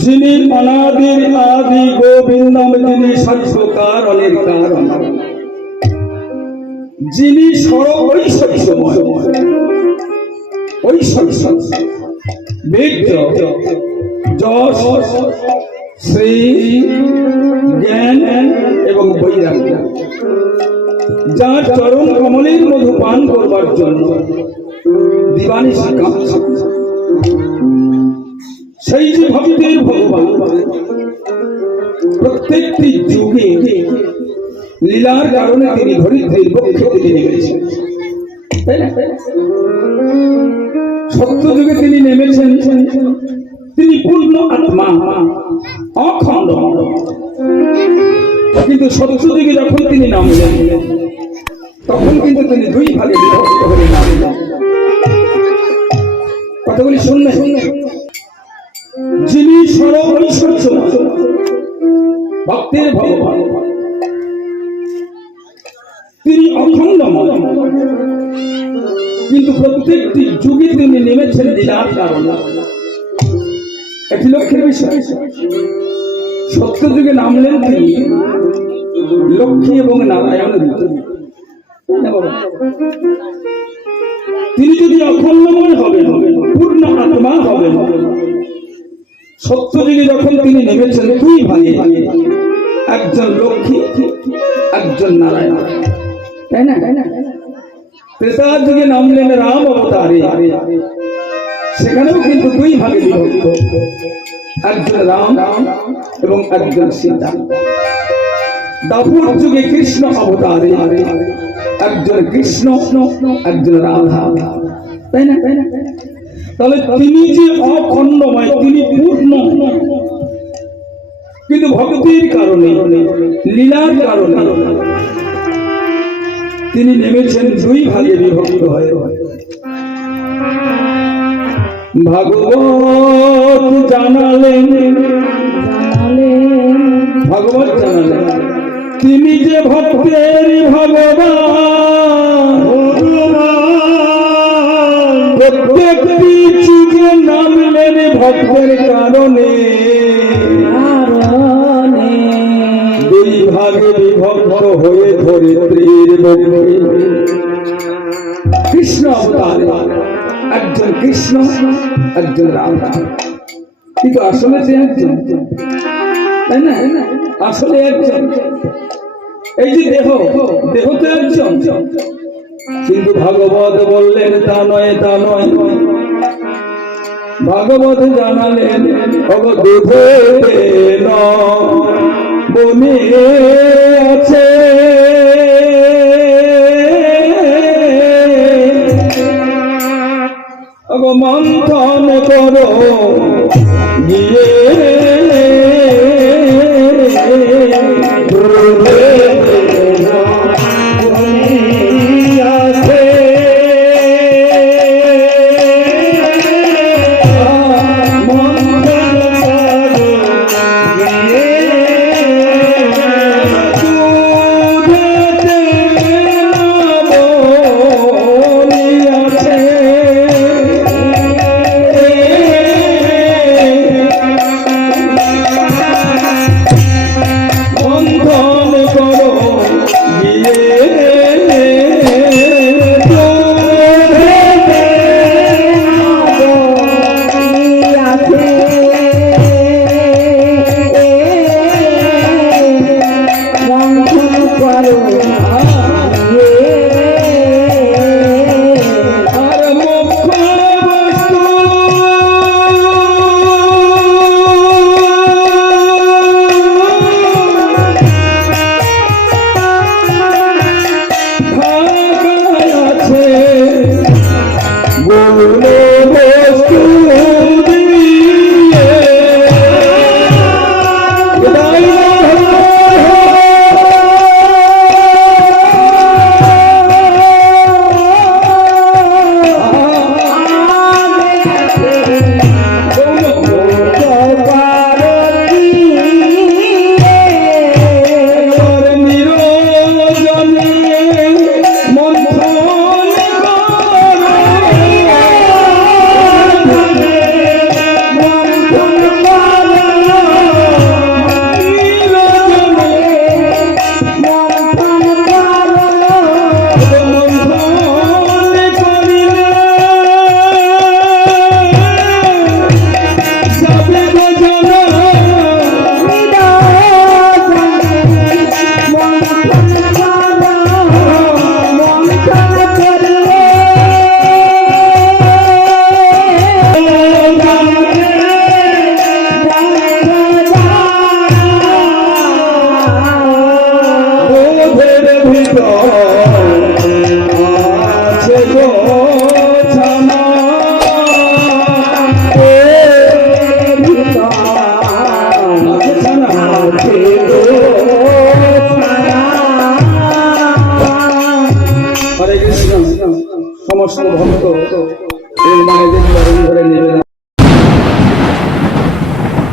যিনি অনাদির আদি গোবিন্দম যিনি সত্য কারণের কারণ যিনি সর ঐশ্বর্যময় ঐশ্বর্য বিদ্য যশ। শ্রী। জ্ঞান। এবং যার চরণ কমলের মধু পান করবার জন্য দিবানি কাঁপছে সেই যে ভক্তের ভগবান প্রত্যেকটি যুগে লীলার কারণে তিনি ধরিত্রীর পক্ষে তিনি নেমেছেন সত্য যুগে তিনি নেমেছেন, তিনি পূর্ণ আত্মা, অখণ্ড। কিন্তু সত্য যুগে যখন তিনি নামলেন, তখন কিন্তু তিনি দুই ভাগে বিভক্ত হয়ে নামলেন। কথাগুলি শুনলেন? যিনি সর ভক্তের ভগবান। তিনি অখণ্ডময় কিন্তু প্রত্যেকটি যুগে তিনি নেমেছেন লীলার কারণে। একটি লক্ষ্যের বিষয়। সত্য যুগে নামলেন তিনি। লক্ষ্মী এবং নারায়ণের রূপে। তাই না বাবা? তিনি যদি অখণ্ডময় হবেন, পূর্ণ আত্মা হবেন সত্য যুগে যখন তিনি নেমেছেন দুই ভাগে একজন লক্ষ্মী, একজন নারায়ণ। তাই না? ত্রেতা যুগে নামলেন রাম অবতারে। সেখানেও কিন্তু দুই ভাগে বিভক্ত। একজন রাম এবং একজন সীতা। দাপুর যুগে কৃষ্ণ অবতারে। একজন কৃষ্ণ, একজন রাধা। তাই না তাই না? তাহলে তিনি যে অখণ্ডময় ভক্তির কারণে লীলার কারণে তিনি নেমেছেন দুই ভাগে বিভক্ত হয়ে। ভাগবত জানালেন ভগবত জানালেন তিনি যে ভক্তের ভগবান দুই বিভক্ত হয়ে ধরিত্রীর কৃষ্ণ একজন কৃষ্ণ, একজন রাধা কিন্তু আসলে সে একজন। তাই না? আসলে একজন। এই যে দেহ দেহ তো একজন। কিন্তু ভাগবত বললেন, তা নয় তা নয়। ভাগবত জানালেন ভগবধে বনে আছে মন্থন করো গিয়ে meu হরে কৃষ্ণ